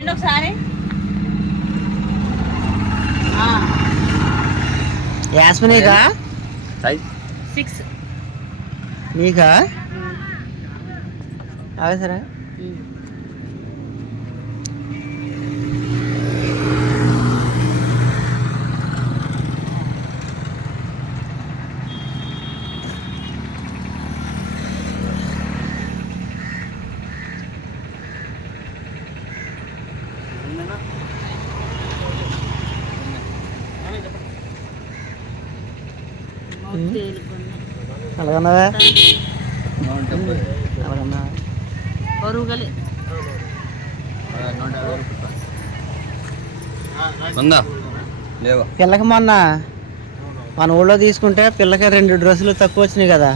ఒకసారి. ఆ, యాస్మి నీకా? సైజ్. సిక్స్. నీకా? అవే అలాగన్నావా అలాగన్నా బరువుగలే. ఉందా లేవా. పిల్లకి మొన్న మన ఊళ్ళో తీసుకుంటే పిల్లకి రెండు డ్రెస్సులు తక్కువ వచ్చినాయి కదా.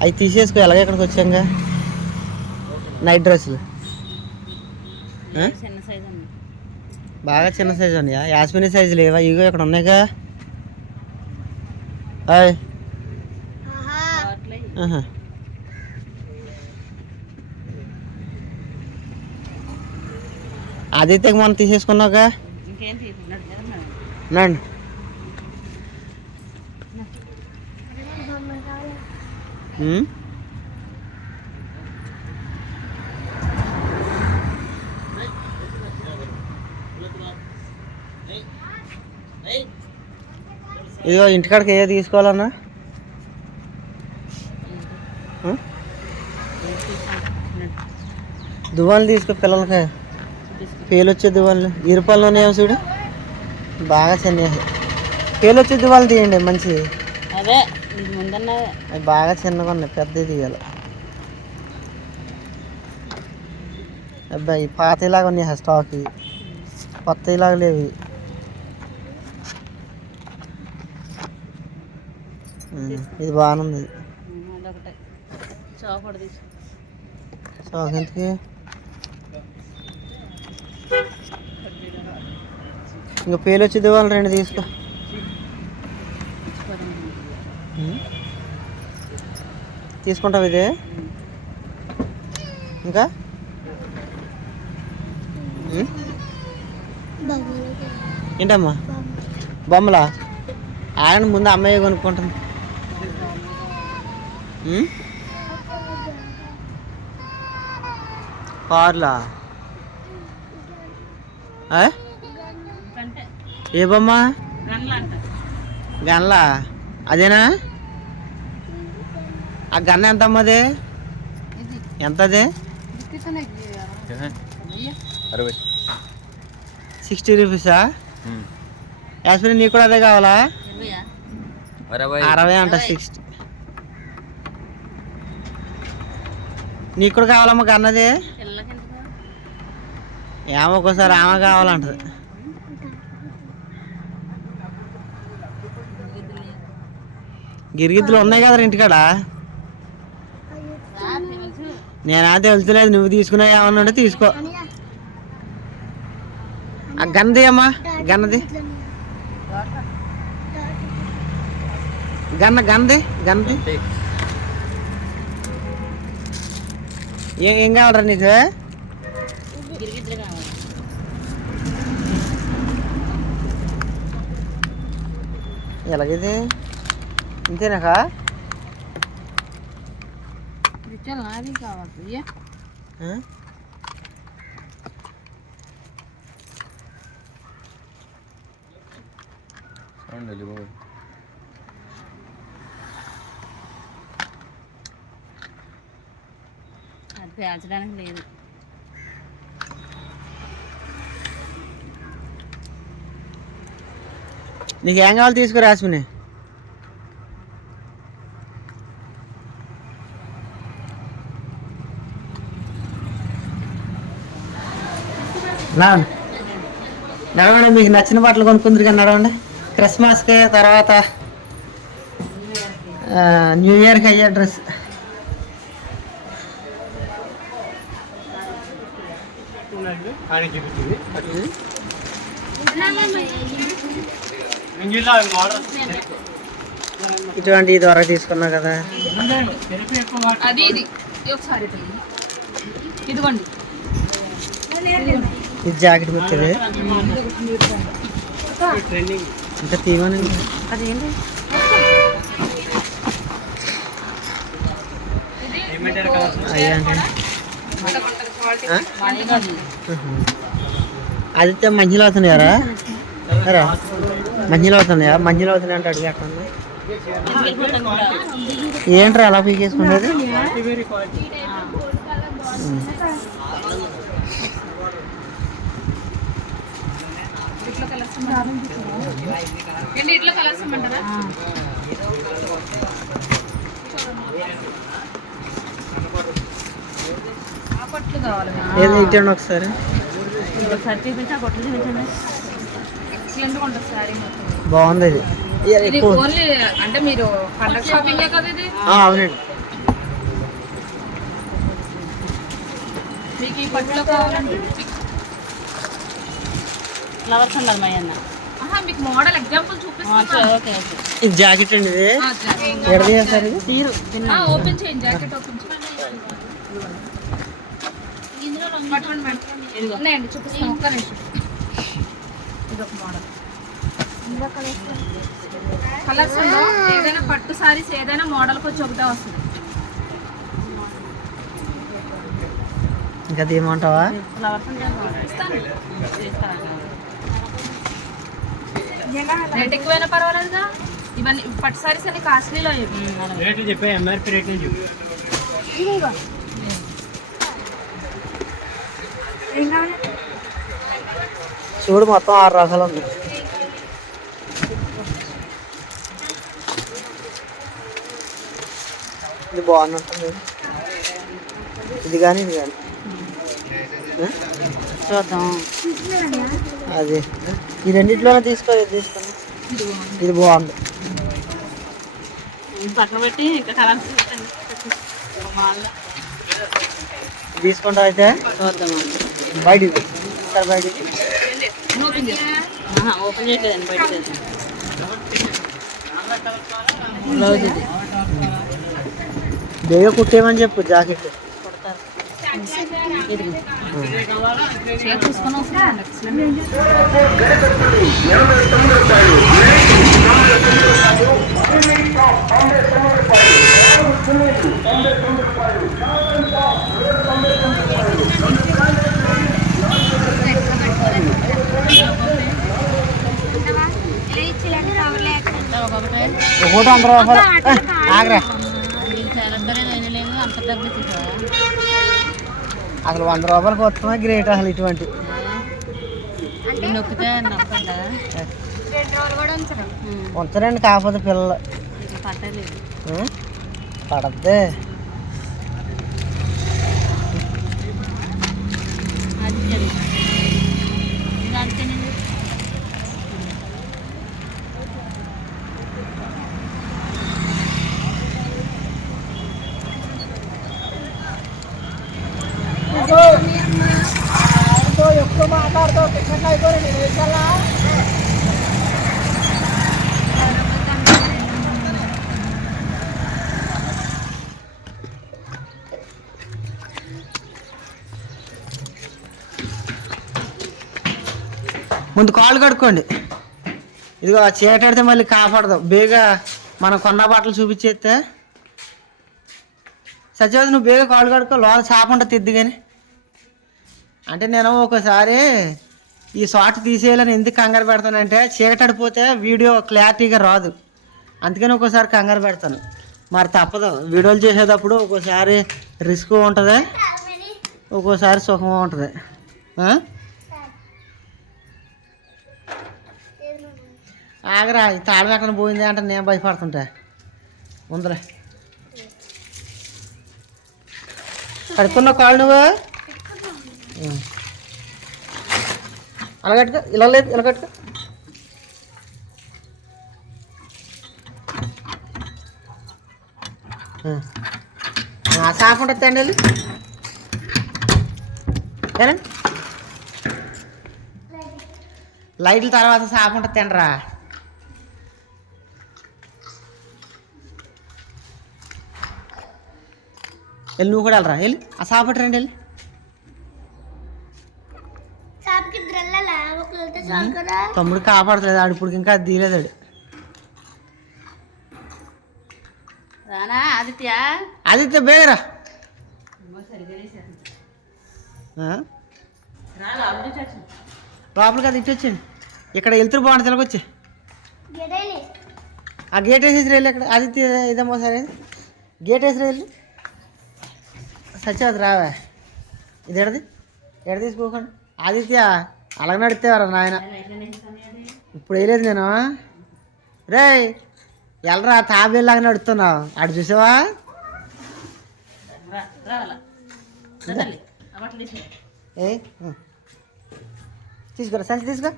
అవి తీసేసుకో ఎలాగ ఇక్కడికి వచ్చాంగా? నైట్ డ్రెస్సులు. ఆ? చిన్న సైజ్ అండి బాగా చిన్న సైజు ఉన్నాయా? యాస్మిని సైజు లేవా ఇగో ఇక్కడ ఉన్నాయిగా. హాయ్ అట్లే ఆహా. ఆదిత్యకి మనం తీసేసుకున్నావుగా ఇంకేం తీసుకున్నాడు కదా మేడం. నండి ఉమ్? ఇదిగో ఇంటికాడికి ఏ తీసుకోవాలన్నా? దువ్వాలు తీసుకో పిల్లలకి. పేలు వచ్చే దువ్వాలు ఇరుపాల్లోనే ఏమో చూడు. బాగా చిన్న పేలు వచ్చే దువ్వాలు తీయండి మంచి అదే బాగా చిన్నగా ఉన్నాయి పెద్దవి తీయాలి. అబ్బాయి పాత ఇలాగ ఉన్నాయి స్టాక్ కొత్త ఇలాగ లేవు ఇది తీసు స్టాక్ ఎంతకి ఇంకా పేలు వచ్చి దివ్వాలి రెండు తీసుకో. తీసుకుంటావు ఇదే? ఇంకా? ఏంటమ్మా? బొమ్మలా? ఆయన ముందు అమ్మాయి కొనుక్కుంటుంది? కార్లా ఏ? బొమ్మ? గన్లు. అదేనా? ఆ గన్న ఎంత అమ్మది ఎంత అది అరవై. సిక్స్టీ రూపీసా? యాస్మిన్ నీకు కూడా అదే కావాలా? అరవై అంట. సిక్స్టీ. నీకు కూడా కావాలమ్మా కన్నది ఏమో ఒక్కోసారి ఆమె కావాలంటది. గిరిగిద్దులు ఉన్నాయి కదా ఇంటికాడ? నేనా తెలుసులేదు నువ్వు తీసుకున్నావు ఏమన్నా ఉంటే తీసుకో. ఆ గన్నది అమ్మా గన్నది. గన్న గన్నది గన్నది. ఏం ఏం కావాలరా నీకు గిరిగిద్దరు కావాలి ఎలాగైతే ఇంతేనాకా రిచల్ నాది కావాలి ఇయ్య. ఆ? పేల్చడానికి లేదు. నీకు ఏం కావాలి తీసుకురా రాసుకుని నడవండి మీకు నచ్చిన బట్టలు కొనుక్కుందరు కానీ నడవండి. క్రిస్మస్కి తర్వాత న్యూ ఇయర్కి అయ్యే డ్రెస్. ఇటువంటి ద్వారా తీసుకున్నా కదా. అది ఇది. ఇది ఒకసారి ఇదిగోండి ఇదిగోండి. ఇది జాకెట్ కుర్తీది ఇంకా తీయమని. అదేంటి? అయ్యా అంటే. ఆదిత్య మంచిలో అవుతున్నాయారా సరే మంచిలో అవుతున్నాయా మంచిలో అవుతున్నాయి అంటే అడిగి అక్కడ ఏంట్రా అలా పీకేసుకునేది? ఇట్లా కలర్స్ ఇమ్మంటారా? ఆ. పట్లు కావాలి. ఏది? ఒకసారి? ఒకసారి చూపించా కొట్లు చూపించండి ఎక్సలెంట్ ఉంటుంది శారీ మొత్తం? బాగుంది ఇది. ఇది ఓన్లీ అంటే మీరు పండగ షాపింగే కదా ఇది? ఆ, అవునండి. మీకు ఈ పట్టులో కావాలంటే ఫ్లవర్స్ అన్నారు మా అన్న ఆహా మీకు మోడల్ ఎగ్జాంపుల్ ఆ, చూపిస్తాను సరే, ఓకే ఓకే. ఇది జాకెట్ అండి ఇది. సరే. తిన్నా ఆ, ఓపెన్ చేయండి జాకెట్ ఓపెన్ చేయండి. పట్టుకోండి మేడం. ఉన్నాయండి చూపిస్తాను. ఒక్క నిమిషం. ఇది ఒక మోడల్ కలర్స్ ఏదైనా పట్టు సారీస్ ఏదైనా మోడల్కి వచ్చి ఒకటే వస్తుంది. ఇంకా రేట్ ఎక్కువైనా పర్వాలేదుగా? ఇవన్నీ పట్టు సారీస్ అన్ని కాస్ట్లీలో చెప్పే ఎంఆర్పి రేట్లు చెప్పు. చూడు మొత్తం ఆరు రకాలు ఉంది ఇది బాగున్నట్టుంది ఇది కానీ ఇది కానీ చూద్దాం అది ఈ రెండిట్లోనే తీసుకో ఇది తీసుకుని ఇది బాగుంది పక్కన పెట్టి ఇంకా కలర్స్ చూపించండి తీసుకుంటా అయితే చూద్దాం బయటికి సరే బయటికి. ఓపెన్ చేయలేదండి బయట బ్లౌజ్ ఇది. బేగ కుట్టేయమని చెప్పు జాకెట్. ఇది. ఒకటి వంద రూపాయలు ఆగరా. అసలు వంద రూపాయలకి వస్తున్నా గ్రేట్ అసలు ఇటువంటి? ఉంచరండి కాకపోతే పిల్లలు? పడద్దే. అది ముందు కాళ్ళు కడుక్కోండి. ఇదిగో చీకటాడితే మళ్ళీ కాపాడదు. బేగా మనం కొన్న బట్టలు చూపించేస్తే. సత్యవతి నువ్వు బేగా కాళ్ళు కడుక్కో లోన చేప ఉంటుంది తిద్ది కానీ అంటే నేను ఒకసారి ఈ షార్ట్ తీసేయాలని ఎందుకు కంగారు పెడతానంటే చీకటడిపోతే వీడియో క్లారిటీగా రాదు. అందుకని ఒక్కోసారి కంగారు పెడతాను. మరి తప్పదు. వీడియోలు చేసేటప్పుడు ఒక్కోసారి రిస్క్ ఉంటుంది. ఒక్కోసారి సుఖం ఉంటుంది ఆ? ఆగరా ఈ తాళం ఎక్కడ పోయింది అంటే నేను భయపడుతుంటా. ఉందిలే. కడుక్కున్న కాళ్ళు నువ్వు? అలా కట్టుకో ఇలా లేదు ఇలా కట్టుకో. ఉం. సాఫ్ ఉంటుంది అండి వెళ్ళి. లైట్ల తర్వాత సాఫ్ ఉంటుంది తినరా వెళ్ళి నువ్వు కూడా వెళ్ళరా? వెళ్ళి ఆ సాఫ్ రండి వెళ్ళి తమ్ముడు కాపాడలేదు ఆడు ఇప్పుడు ఇంకా అది తీయలేదు ఆడు. ఆదిత్య? ఆదిత్య బేగరా. లోపలికి అది ఇచ్చొచ్చండి ఇక్కడ వెళ్తురు బాగుంటుంది తెలకొచ్చి ఆ గేట్ వేసేసి వెళ్ళి అక్కడ. ఆదిత్య ఇదమ్మో సరే. గేట్ వేసి వెళ్ళి సత్యవతి రావా. ఇది ఎడది? ఎడ తీసుకోకండి. ఆదిత్య అలాగ నడితేవారా నాయన? ఇప్పుడు వేయలేదు నేను. రే ఎల్లరా తాబేలాగా నడుస్తున్నావు ఆడు చూసావా? ఏ. తీసుకురా సంచి తీసుకో.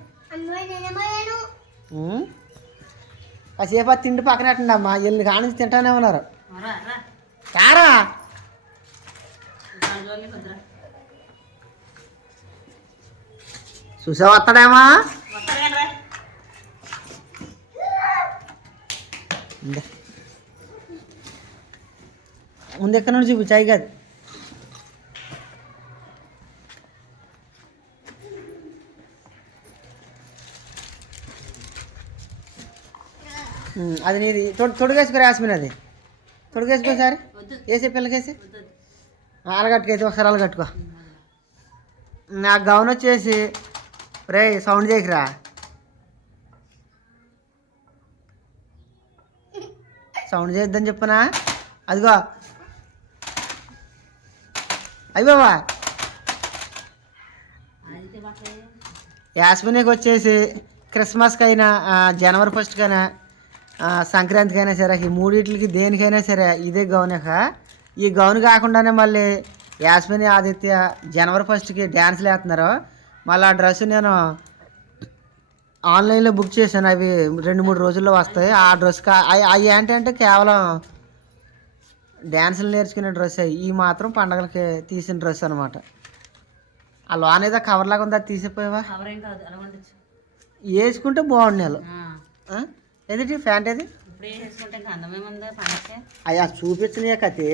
కాసేపు తిండి పక్కన పెట్టండి అమ్మా. ఎల్లు కానించి తింటానే ఉన్నారు. కారా? చూసావా వస్తాడేమా. ముందు ఎక్కడ నుండి చూపు? చాయ్ కాదు. అది నీది. తొడు తొడుగేసుకో రాసిపోయిన అది. తొడుగేసుకో సార్. వేసే పిల్లకేసి అలగట్టుకైతే ఒకసారి అలగట్టుకో నా గౌన్ వచ్చేసి రే సౌండ్ చేయకురా. సౌండ్ చేద్దని చెప్పనా? అదిగో. అయ్యి బాబా. యాస్మినికి వచ్చేసి క్రిస్మస్కైనా జనవరి ఫస్ట్కైనా సంక్రాంతికైనా సరే ఈ మూడింటికి దేనికైనా సరే ఇదే గౌనక ఈ గౌన్ కాకుండానే మళ్ళీ యాస్మిని ఆదిత్య జనవరి ఫస్ట్కి డ్యాన్స్లు వేస్తున్నారు మళ్ళీ ఆ డ్రెస్ నేను ఆన్లైన్లో బుక్ చేశాను. అవి రెండు మూడు రోజుల్లో వస్తాయి. ఆ డ్రెస్ కా అవి ఏంటంటే కేవలం డ్యాన్సులు నేర్చుకునే డ్రెస్ అవి ఈ మాత్రం పండగలకి తీసిన డ్రెస్ అనమాట ఆ లోన్ ఏదో కవర్ లాగా ఉంది తీసిపోయావా? వేసుకుంటే బాగుండే ఏది ఫ్యాంట్ ఏది? ఏం చేసుకుంటే ఇంకా అందమేముందా పండగకే అయ్యా చూపించినాయే కతి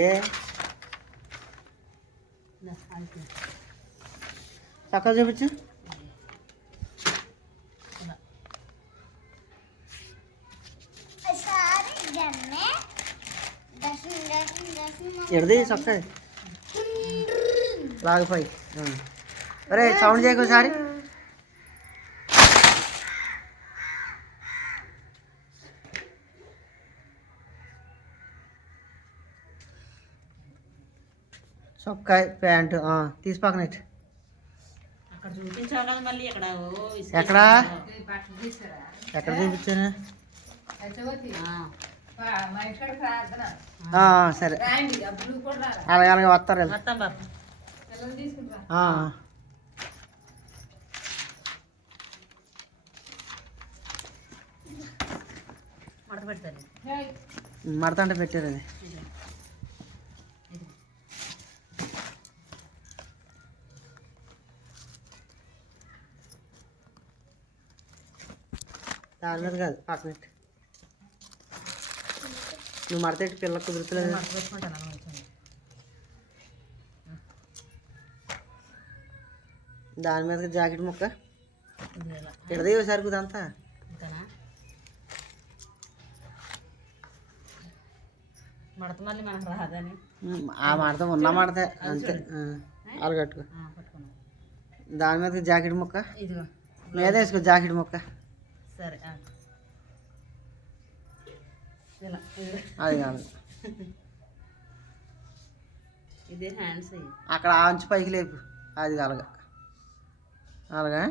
చక్కగా చూపించు. ఎడది చక్క లాగిపోయి. అరే సౌండ్ చేయకు ఒకసారి. చొక్కాయి ప్యాంటు ఆ, తీసి పక్కన పెట్టు. అక్కడ చూపించావు కదా మళ్ళీ ఇక్కడ ఓ విసిగేసి ఎక్కడా? ఎక్కడ చూపించాను? ఆ, ఆ, సరే. అలాగే అలాగే వస్తారు మడత అంటే పెట్టారు అది. దాని మీద కాదు పక్కన నువ్వు మడత పెట్టి పిల్ల కుదురుతలేదు. దాని మీద జాకెట్ ముక్క. ఇడదే ఒకసారి కుదంతా మడత మళ్ళీ మనకు రాదని. ఆ మడత ఉన్న మడత అంతే. పట్టుకున్నాం దాని మీద జాకెట్ ముక్క. మీద వేసుకో జాకెట్ ముక్క. సరే. ఇలా. అది కాదు. ఇది హ్యాండ్స్ ఇవి. అక్కడ ఆ అంచు పైకి లేపు. అది అలాగా అలాగా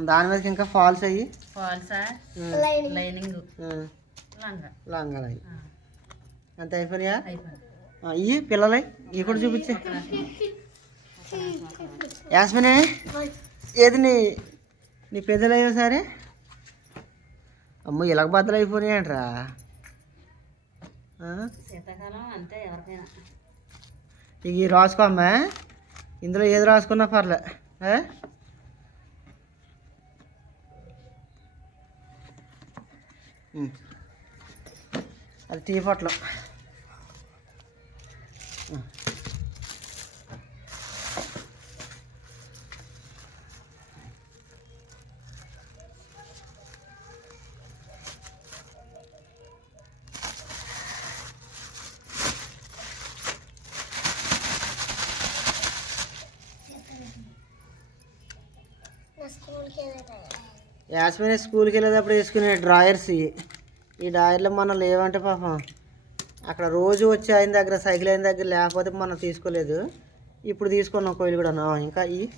దాని మీదకి ఇంకా ఫాల్స్ అయ్యి. ఫాల్సా? లైనింగ్. లంగా. ఆ, అంత అయిపోయినాయా? ఆ, ఇవి పిల్లలై ఇవి కూడా చూపించే. యాస్మినే ఏది నీ నీ పెద్దలు అయ్యో సరే? అమ్మో ఇలాగ బద్దలు అయిపోయినాయంట్రా? శీతాకాలం అంతే ఎవరికైనా. ఇక ఈ రాసుకో అమ్మా. ఇందులో ఏది రాసుకున్నా పర్లే. అది టీ పొట్లం. యాస్మిన్ స్కూల్కి వెళ్ళేటప్పుడు వేసుకునే డ్రాయర్స్ ఇవి. ఈ డ్రాయర్లు మనం లేవంటే పాపం అక్కడ రోజు వచ్చి ఆయన దగ్గర సైకిల్ అయిన దగ్గర లేకపోతే మనం తీసుకోలేదు. ఇప్పుడు తీసుకున్నాం కోయిలు కూడా. ఇంకా ఈ.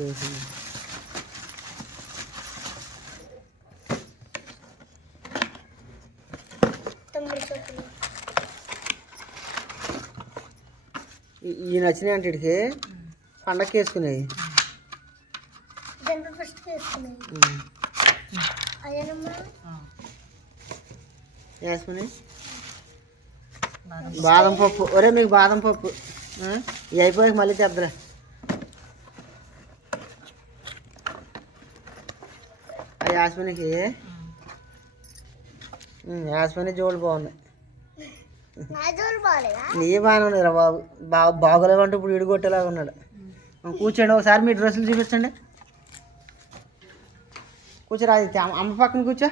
చూసింది. ఈ- నచ్చినాయి అంటే ఇడికి. పండగకి వేసుకునేవి. యాస్మిని బాదం పప్పు. ఒరే మీకు బాదం పప్పు? ఇవి అయిపోయాక మళ్ళీ తెద్దరా. ఆ యాస్మినికి యాస్మిని జోళ్ళు బాగున్నాయి. నీ బాగానే ఉన్నది రా బాబు. బాగా బాగోలేవంటే ఇప్పుడు ఇడిగొట్టేలాగా ఉన్నాడు. కూర్చోండి ఒకసారి మీ డ్రెస్సులు చూపించండి. కూర్చోరా అమ్మ పక్కన కూర్చో.